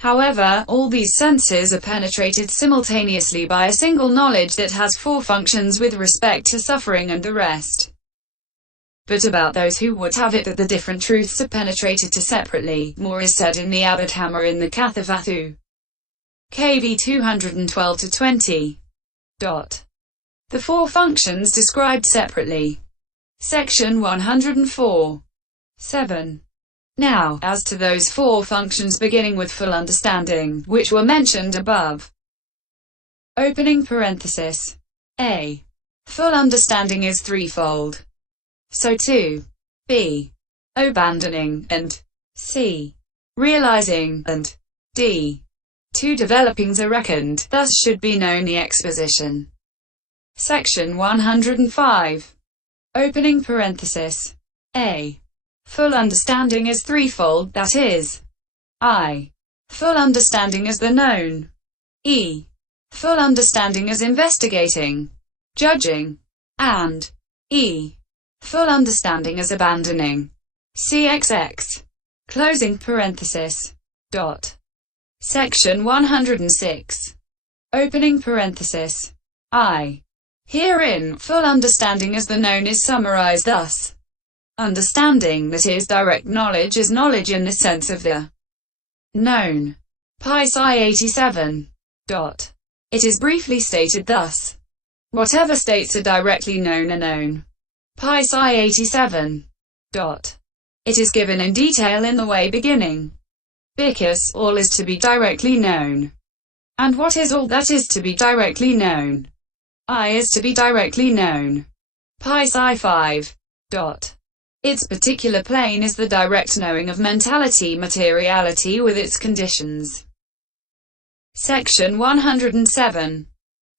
However, all these senses are penetrated simultaneously by a single knowledge that has four functions with respect to suffering and the rest. But about those who would have it that the different truths are penetrated to separately, more is said in the Abhidhamma in the Kathavathu. KV 212-20. The four functions described separately. Section 104. 7. Now, as to those four functions beginning with full understanding, which were mentioned above. Opening parenthesis. A. Full understanding is threefold. So too. B. Abandoning, and C. Realizing, and D. Two developings are reckoned, thus should be known the exposition. Section 105. Opening parenthesis. A. Full understanding is threefold, that is, I. Full understanding is the known. E. Full understanding is investigating, judging, and E. Full understanding is abandoning. CXX. Closing parenthesis. Section 106. Opening parenthesis. I. Herein, full understanding as the known is summarized thus. Understanding, that is direct knowledge, is knowledge in the sense of the known. Paþis I 87. It is briefly stated thus. Whatever states are directly known are known. Paþis I 87. It is given in detail in the way beginning. Bhikkhus, all is to be directly known. And what is all that is to be directly known? I is to be directly known. Paþis I 5. Its particular plane is the direct knowing of mentality-materiality with its conditions. Section 107.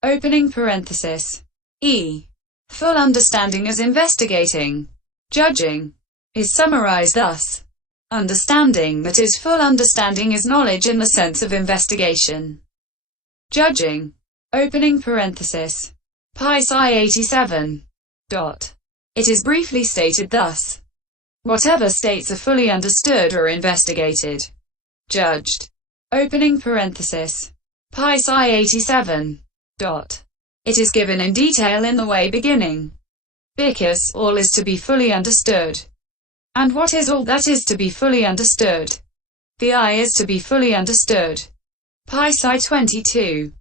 Opening parenthesis. E. Full understanding as investigating, judging, is summarized thus. Understanding, that is full understanding, is knowledge in the sense of investigation. Judging. Opening parenthesis. Paþis I 87. It is briefly stated thus. Whatever states are fully understood or investigated, judged. Opening parenthesis. Paþis I 87. It is given in detail in the way beginning. Bhikkhus, all is to be fully understood. And what is all that is to be fully understood? The I is to be fully understood. Paþis I 22.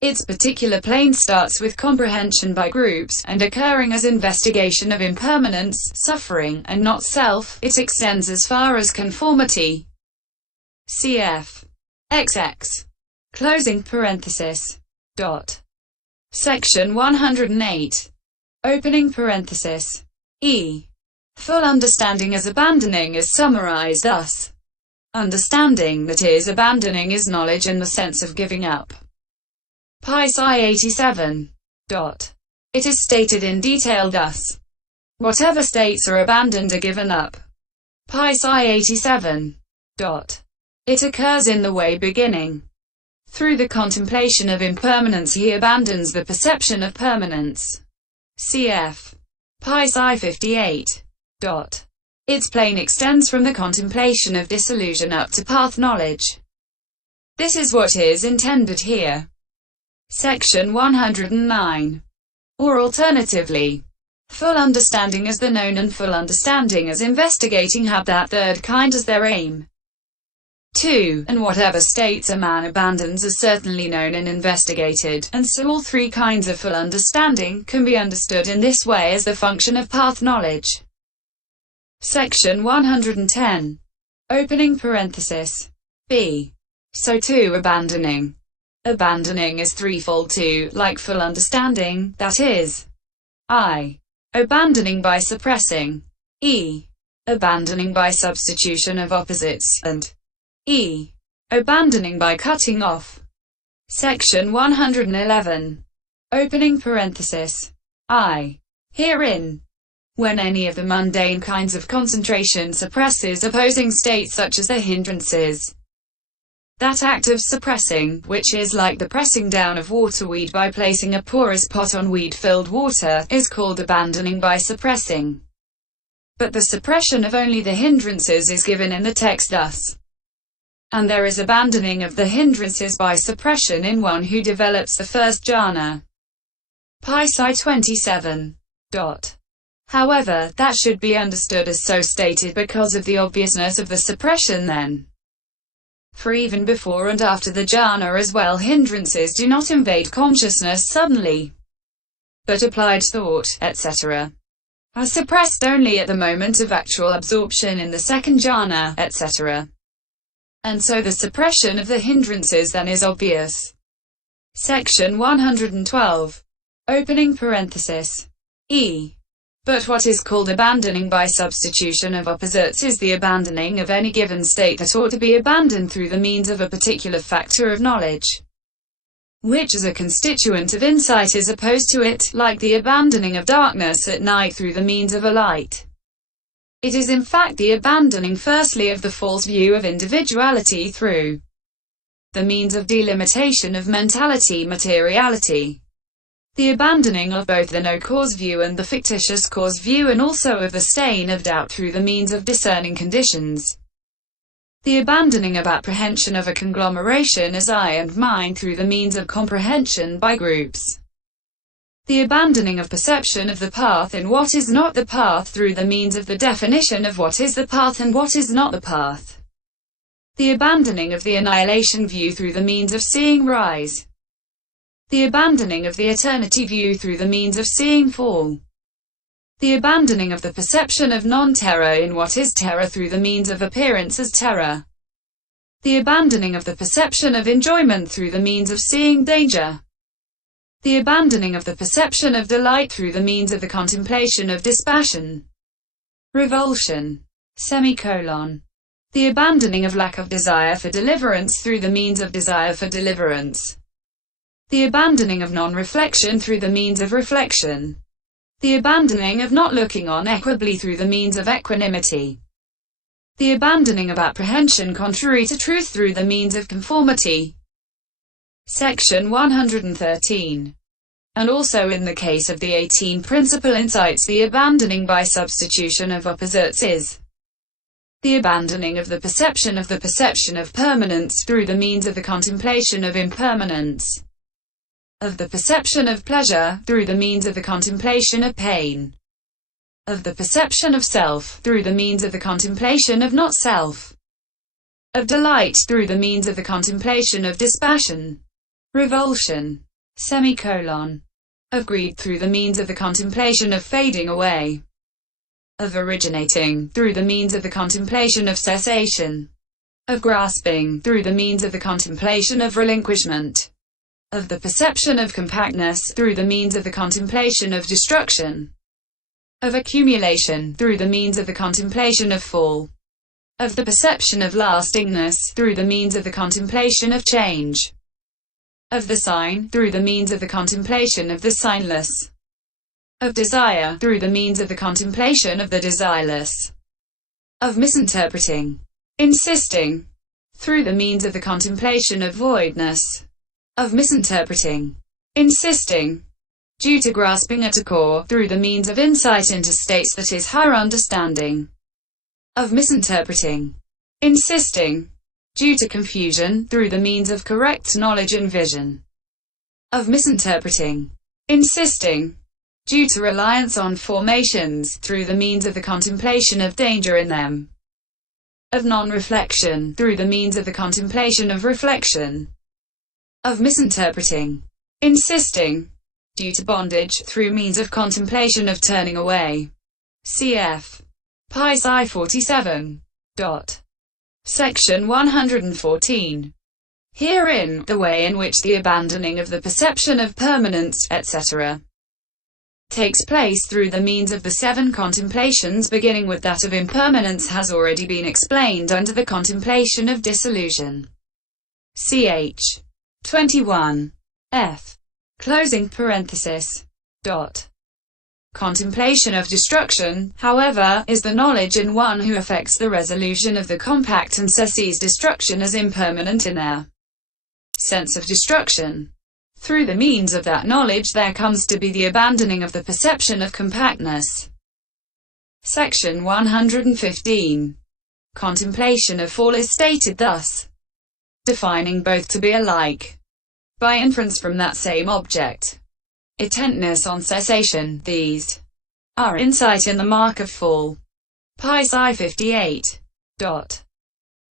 Its particular plane starts with comprehension by groups, and occurring as investigation of impermanence, suffering, and not self, it extends as far as conformity. Cf. XX. Closing parenthesis. Section 108. Opening parenthesis. E. Full understanding as abandoning is summarized thus. Understanding, that is abandoning, is knowledge in the sense of giving up. Paþis I 87. It is stated in detail thus. Whatever states are abandoned are given up. Paþis I 87. It occurs in the way beginning. Through the contemplation of impermanence he abandons the perception of permanence. Cf. Paþis I 58. Its plane extends from the contemplation of disillusion up to path knowledge. This is what is intended here. Section 109. Or alternatively, full understanding as the known and full understanding as investigating have that third kind as their aim. 2. And whatever states a man abandons are certainly known and investigated, and so all three kinds of full understanding can be understood in this way as the function of path knowledge. Section 110. Opening parenthesis. B. So too abandoning. Abandoning is threefold too, like full understanding, that is, I. Abandoning by suppressing, E. Abandoning by substitution of opposites, and E. Abandoning by cutting off. Section 111. Opening parenthesis. I. Herein. When any of the mundane kinds of concentration suppresses opposing states such as the hindrances, that act of suppressing, which is like the pressing down of waterweed by placing a porous pot on weed-filled water, is called abandoning by suppressing. But the suppression of only the hindrances is given in the text thus. and there is abandoning of the hindrances by suppression in one who develops the first jhana. Paþis I 27. However, that should be understood as so stated because of the obviousness of the suppression then. For even before and after the jhana as well, hindrances do not invade consciousness suddenly, but applied thought, etc., are suppressed only at the moment of actual absorption in the second jhana, etc. And so the suppression of the hindrances then is obvious. Section 112. Opening parenthesis. E. But what is called abandoning by substitution of opposites is the abandoning of any given state that ought to be abandoned through the means of a particular factor of knowledge, which as a constituent of insight is opposed to it, like the abandoning of darkness at night through the means of a light. It is in fact the abandoning firstly of the false view of individuality through the means of delimitation of mentality-materiality, the abandoning of both the no-cause view and the fictitious cause view, and also of the stain of doubt through the means of discerning conditions, the abandoning of apprehension of a conglomeration as I and mine through the means of comprehension by groups, the abandoning of perception of the path in what is not the path through the means of the definition of what is the path and what is not the path, the abandoning of the annihilation view through the means of seeing rise, the abandoning of the eternity view through the means of seeing fall, the abandoning of the perception of non-terror in what is terror through the means of appearance as terror, the abandoning of the perception of enjoyment through the means of seeing danger, the abandoning of the perception of delight through the means of the contemplation of dispassion, revulsion, the abandoning of lack of desire for deliverance through the means of desire for deliverance, the abandoning of non-reflection through the means of reflection, the abandoning of not looking on equably through the means of equanimity, the abandoning of apprehension contrary to truth through the means of conformity. Section 113. And also in the case of the 18 principal insights, the abandoning by substitution of opposites is the abandoning of the perception of permanence through the means of the contemplation of impermanence, of the perception of pleasure through the means of the contemplation of pain, of the perception of self through the means of the contemplation of not self, of delight through the means of the contemplation of dispassion, revulsion, of greed through the means of the contemplation of fading away, of originating through the means of the contemplation of cessation, of grasping through the means of the contemplation of relinquishment, of the perception of compactness through the means of the contemplation of destruction, of accumulation through the means of the contemplation of fall, of the perception of lastingness through the means of the contemplation of change, of the sign through the means of the contemplation of the signless, of desire through the means of the contemplation of the desireless, of misinterpreting, insisting, through the means of the contemplation of voidness, of misinterpreting, insisting, due to grasping at a core, through the means of insight into states that is higher understanding, of misinterpreting, insisting, due to confusion, through the means of correct knowledge and vision, of misinterpreting, insisting, due to reliance on formations, through the means of the contemplation of danger in them, of non-reflection, through the means of the contemplation of reflection, of misinterpreting, insisting, due to bondage, through means of contemplation of turning away. Cf. Paþis I 47. Section 114. Herein, the way in which the abandoning of the perception of permanence, etc., takes place through the means of the 7 contemplations beginning with that of impermanence has already been explained under the contemplation of dissolution. Ch. 21. F. Closing parenthesis. Contemplation of destruction, however, is the knowledge in one who affects the resolution of the compact and sees destruction as impermanent in their sense of destruction. Through the means of that knowledge there comes to be the abandoning of the perception of compactness. Section 115. Contemplation of fall is stated thus. defining both to be alike, by inference from that same object. Intentness on cessation, these are insight in the mark of fall. Paþis I 58.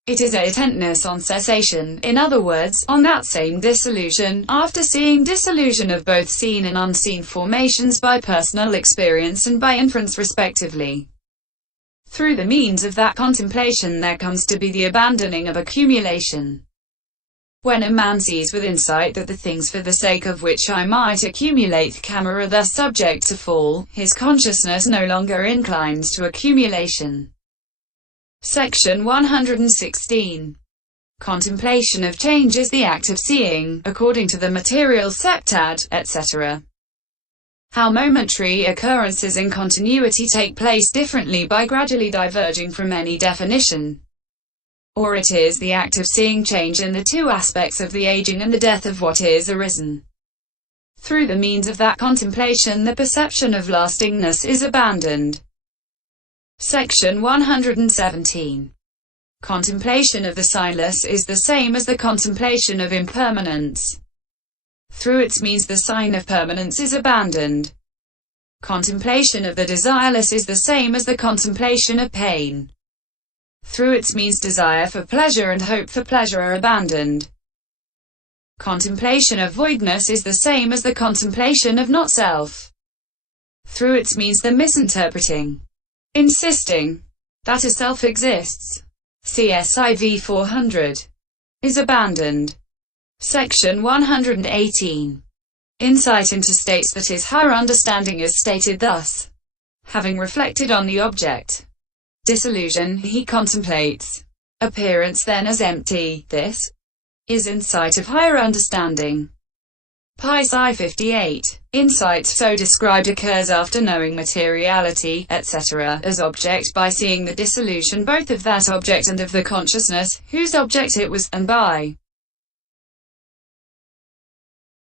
It is a intentness on cessation, in other words, on that same dissolution, after seeing dissolution of both seen and unseen formations by personal experience and by inference respectively. Through the means of that contemplation there comes to be the abandoning of accumulation. When a man sees with insight that the things for the sake of which I might accumulate are thus subject to fall, his consciousness no longer inclines to accumulation. Section 116. Contemplation of change is the act of seeing, according to the material septad, etc. How momentary occurrences in continuity take place differently by gradually diverging from any definition. Or it is the act of seeing change in the two aspects of the aging and the death of what is arisen. Through the means of that contemplation the perception of lastingness is abandoned. Section 117. Contemplation of the signless is the same as the contemplation of impermanence. Through its means the sign of permanence is abandoned. Contemplation of the desireless is the same as the contemplation of pain. Through its means desire for pleasure and hope for pleasure are abandoned. Contemplation of voidness is the same as the contemplation of not-self. Through its means the misinterpreting, insisting that a self exists, CSIV 400, is abandoned. Section 118. Insight into states, that is, higher understanding, is stated thus. Having reflected on the object, dissolution, he contemplates appearance then as empty. This is insight of higher understanding. Paþis I 58. Insight so described occurs after knowing materiality, etc., as object by seeing the dissolution both of that object and of the consciousness, whose object it was, and by